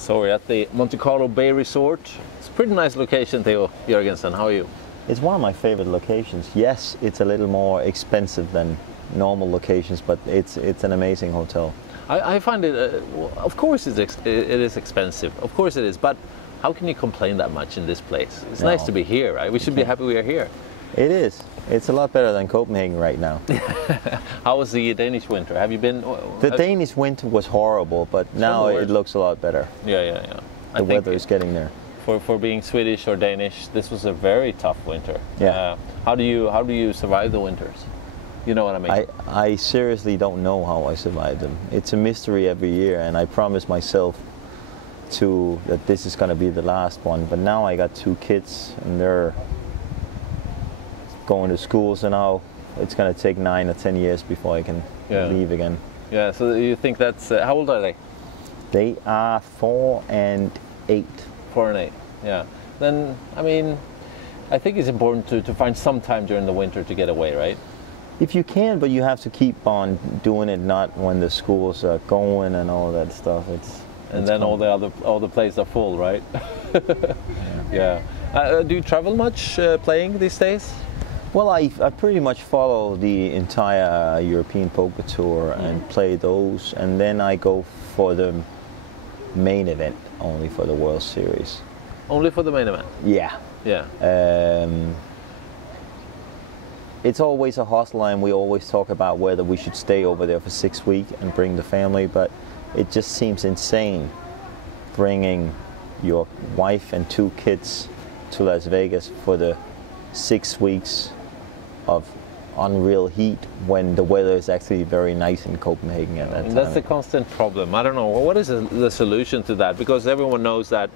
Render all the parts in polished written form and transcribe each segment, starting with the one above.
So we're at the Monte Carlo Bay Resort. It's a pretty nice location, Theo Jörgensen. How are you? It's one of my favorite locations. Yes, it's a little more expensive than normal locations, but it's an amazing hotel. I find it, of course it is expensive, of course it is, but how can you complain that much in this place? It's nice to be here, right? We should be happy we are here. It is. It's a lot better than Copenhagen right now. How was the Danish winter? Have you been? The Danish winter was horrible, but now it looks a lot better. Yeah. The weather is getting there. For being Swedish or Danish, this was a very tough winter. Yeah. How do you survive the winters? You know what I mean? I seriously don't know how I survive them. It's a mystery every year, and I promise myself that this is going to be the last one. But now I got 2 kids, and they're going to school, so now it's going to take 9 or 10 years before I can leave again. Yeah. So you think that's how old are they? They are 4 and 8. 4 and 8. Yeah. Then I mean, I think it's important to find some time during the winter to get away, right? If you can, but you have to keep on doing it, not when the schools are going and all that stuff. And then all the places are full, right? Yeah. Do you travel much playing these days? Well, I pretty much follow the entire European poker tour and play those, and then I go for the main event, only for the World Series. Only for the main event? Yeah. Yeah. It's always a hustle, and we always talk about whether we should stay over there for 6 weeks and bring the family, but it just seems insane bringing your wife and 2 kids to Las Vegas for the 6 weeks of unreal heat when the weather is actually very nice in Copenhagen at that time. That's the constant problem. I don't know, what is the solution to that? Because everyone knows that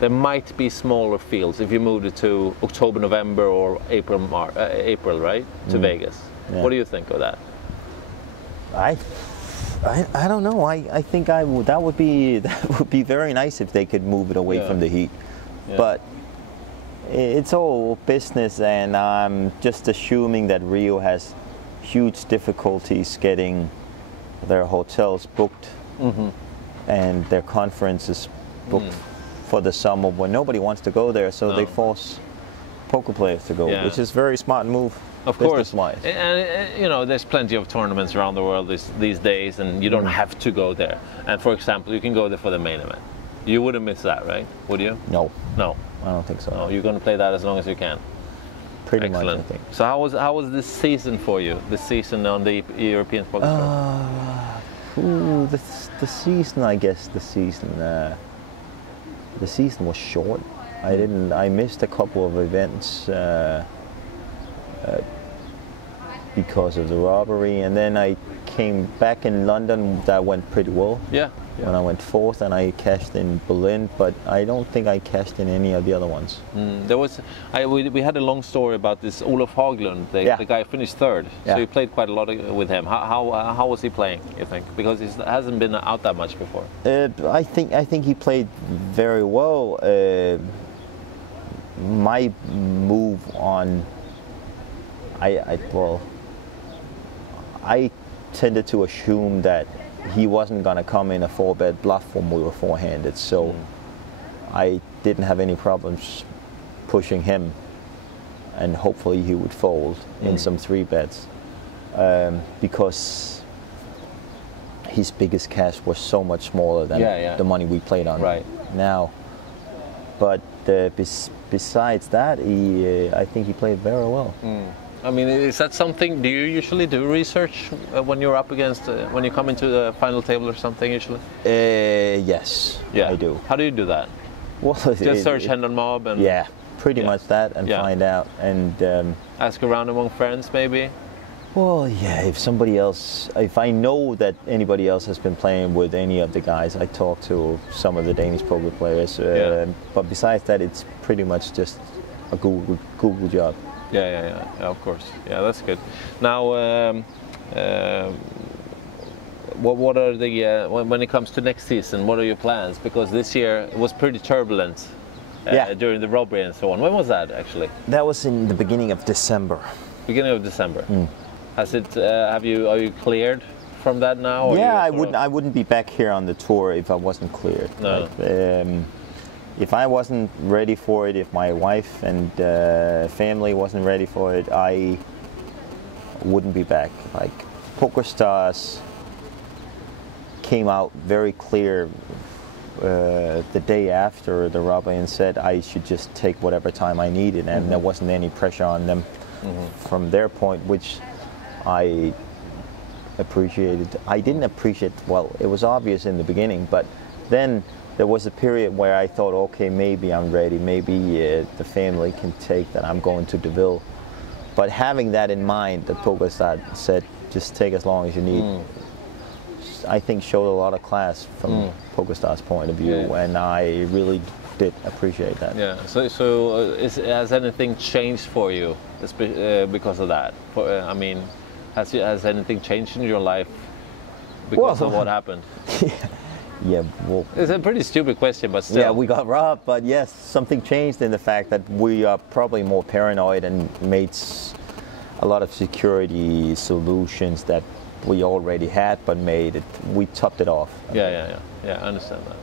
there might be smaller fields if you moved it to October, November, or April, right? To Vegas. Yeah. What do you think of that? I don't know. I think that would be very nice if they could move it away from the heat. Yeah. But it's all business, and I'm just assuming that Rio has huge difficulties getting their hotels booked and their conferences booked for the summer when nobody wants to go there, so they force poker players to go, which is a very smart move. Of course, and you know, there's plenty of tournaments around the world these days, and you don't have to go there. And for example, you can go there for the main event. You wouldn't miss that, right? Would you? No. No. I don't think so. No, you're going to play that as long as you can. Pretty Excellent. much, I think. So how was this season for you? This season on the European Poker Tour? The season, I guess, the season was short. I missed a couple of events because of the robbery, and then I came back in London. That went pretty well. Yeah. When I went 4th, and I cashed in Berlin, but I don't think I cashed in any of the other ones. We had a long story about this Olof Haglund, the guy finished 3rd, so you played quite a lot with him. How was he playing, you think? Because he hasn't been out that much before. I think he played very well. My move on, I tended to assume that he wasn't going to come in a 4-bet bluff when we were 4-handed, so I didn't have any problems pushing him, and hopefully he would fold in some 3-bets because his biggest cash was so much smaller than the money we played on now. But besides that, I think he played very well. I mean, is that something, do you usually do research when you're up against, when you come into the final table or something usually? Yes, I do. How do you do that? Well, just search hand on mob and... Yeah, pretty much that, and find out, and... ask around among friends maybe? Well, yeah, if I know that anybody else has been playing with any of the guys, I talk to some of the Danish poker players, but besides that, it's pretty much just a Google job. Yeah, of course. Yeah, that's good. Now, what are the when it comes to next season? What are your plans? Because this year was pretty turbulent during the robbery and so on. When was that actually? That was in the beginning of December. Beginning of December. Has it? Are you cleared from that now? Or yeah, I wouldn't be back here on the tour if I wasn't cleared. No. If I wasn't ready for it, if my wife and family wasn't ready for it, I wouldn't be back. Like PokerStars came out very clear the day after the robbery and said I should just take whatever time I needed, and there wasn't any pressure on them from their point, which I appreciated. I didn't appreciate, well, it was obvious in the beginning, but then there was a period where I thought, okay, maybe I'm ready, maybe the family can take that I'm going to DeVille. But having that in mind, the PokerStars said, just take as long as you need, I think showed a lot of class from PokerStars' point of view, and I really did appreciate that. Yeah. So has anything changed for you because of that? I mean, has anything changed in your life because of what happened? Yeah, well, it's a pretty stupid question, but still. Yeah, we got robbed, but yes, something changed in the fact that we are probably more paranoid and made a lot of security solutions that we already had, but we topped it off. Yeah, I understand that.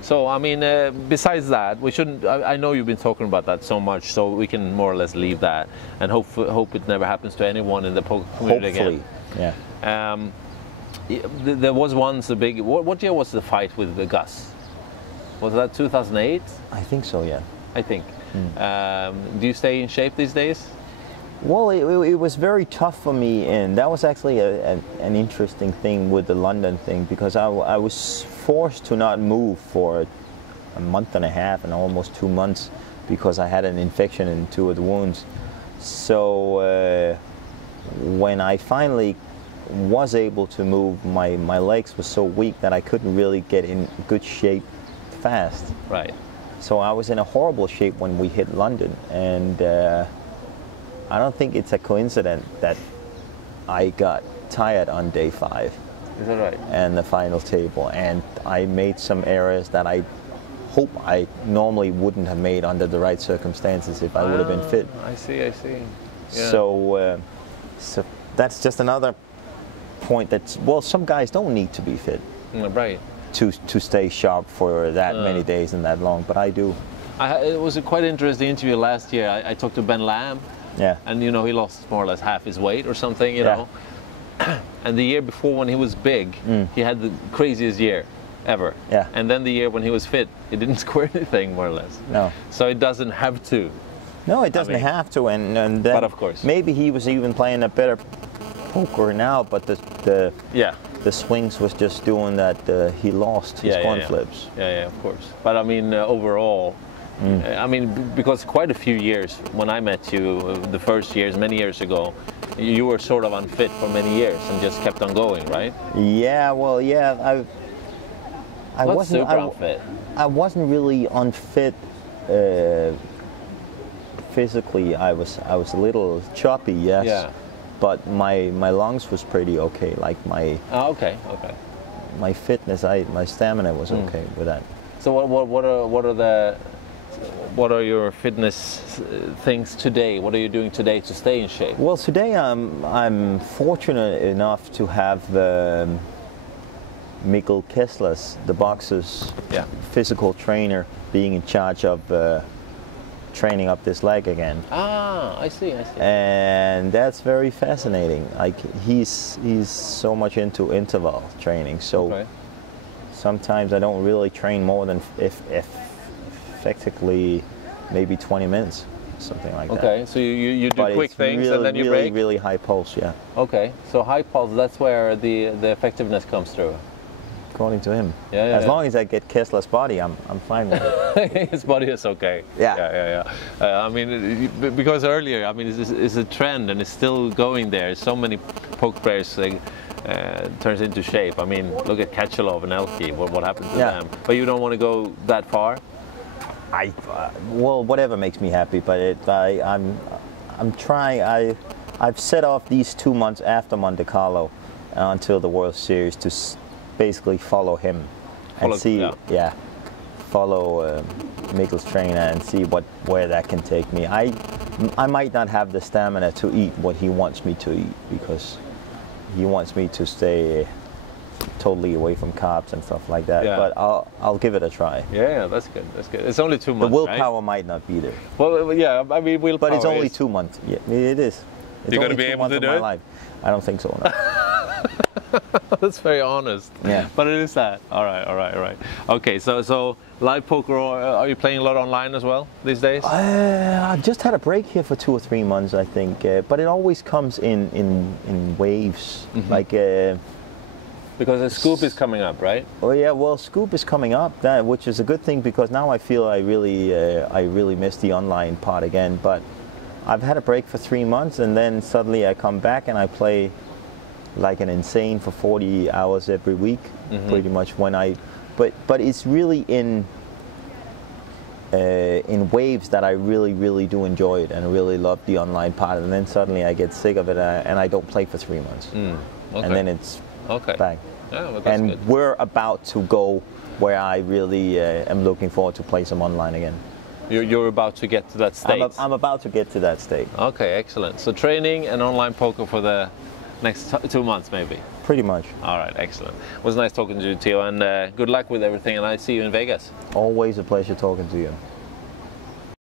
So, I mean, besides that, we shouldn't. I know you've been talking about that so much, so we can more or less leave that and hope it never happens to anyone in the poker community Hopefully, again. Yeah. There was once a big. What year was the fight with the Gus? Was that 2008? I think so. Yeah. I think. Do you stay in shape these days? Well, it was very tough for me, and that was actually an interesting thing with the London thing, because I was forced to not move for a month and a half and almost 2 months because I had an infection in 2 of the wounds. So when I finally was able to move, my legs were so weak that I couldn't really get in good shape fast. Right. So I was in a horrible shape when we hit London, and I don't think it's a coincidence that I got tired on day 5. Is that right? And the final table, and I made some errors that I hope I normally wouldn't have made under the right circumstances if I would have been fit. I see. Yeah. So that's just another point that, well, some guys don't need to be fit. Right. To stay sharp for that many days and that long, but I do. It was a quite interesting interview last year. I talked to Ben Lamb. Yeah. And he lost more or less half his weight or something, you know. And the year before, when he was big, he had the craziest year ever. Yeah. And then the year when he was fit, he didn't score anything, more or less. No. So it doesn't have to. No, it doesn't have to, and then but of course, maybe he was even playing a better poker now, but the swings was just doing that. He lost his coin flips. Yeah, of course. But I mean, overall. I mean, because quite a few years when I met you, the first years, many years ago, you were sort of unfit for many years and just kept on going, right? Yeah, well, yeah, I wasn't super unfit. I wasn't really unfit physically. I was a little choppy, yes. Yeah. But my lungs was pretty okay. Like my my fitness, my stamina was okay with that. So what are your fitness things today? What are you doing today to stay in shape? Well, today I'm fortunate enough to have Mikkel Kessler's, the boxer's physical trainer, being in charge of training up this leg again. Ah, I see. And that's very fascinating. Like he's so much into interval training. So sometimes I don't really train more than effectively maybe 20 minutes, something like that. Okay, so you do quick things and then you break? Really high pulse, yeah. Okay, so high pulse, that's where the effectiveness comes through. According to him. As long as I get Kessler's body, I'm fine with it. His body is okay. Yeah. I mean, because earlier, I mean, it's a trend and it's still going there. So many poker players turns into shape. I mean, look at Kachelov and Elke, what happened to them. But you don't want to go that far? Well, whatever makes me happy, but I'm trying. I've set off these 2 months after Monte Carlo until the World Series to basically follow him and see, follow Mikkel's trainer and see where that can take me. I might not have the stamina to eat what he wants me to eat because he wants me to stay totally away from carbs and stuff like that. Yeah. But I'll give it a try. Yeah, that's good. That's good. It's only 2 months. The willpower might not be there. Well, yeah, I mean, willpower. But it's only 2 months. Yeah, it is. It's You're only gonna be 2 able months to of do my it? life. I don't think so. No. That's very honest. Yeah. But it is that. All right, all right, all right. Okay, so live poker, are you playing a lot online as well these days? I've just had a break here for 2 or 3 months, I think. But it always comes in waves. Mm-hmm. Like. Because the scoop is coming up, right? Oh yeah, well, Scoop is coming up, which is a good thing because now I feel I really miss the online part again. But I've had a break for 3 months, and then suddenly I come back and I play like an insane for 40 hours every week, pretty much. But it's really in waves that I really do enjoy it and really love the online part. And then suddenly I get sick of it and I don't play for 3 months, Okay. and then it's. Okay. Back. Yeah, well, that's And good. we're about to go where I really am looking forward to play some online again. You're about to get to that state. I'm about to get to that state. Okay, excellent. So training and online poker for the next 2 months, maybe. Pretty much. All right, excellent. It was nice talking to you, Theo, and good luck with everything. And I see you in Vegas. Always a pleasure talking to you.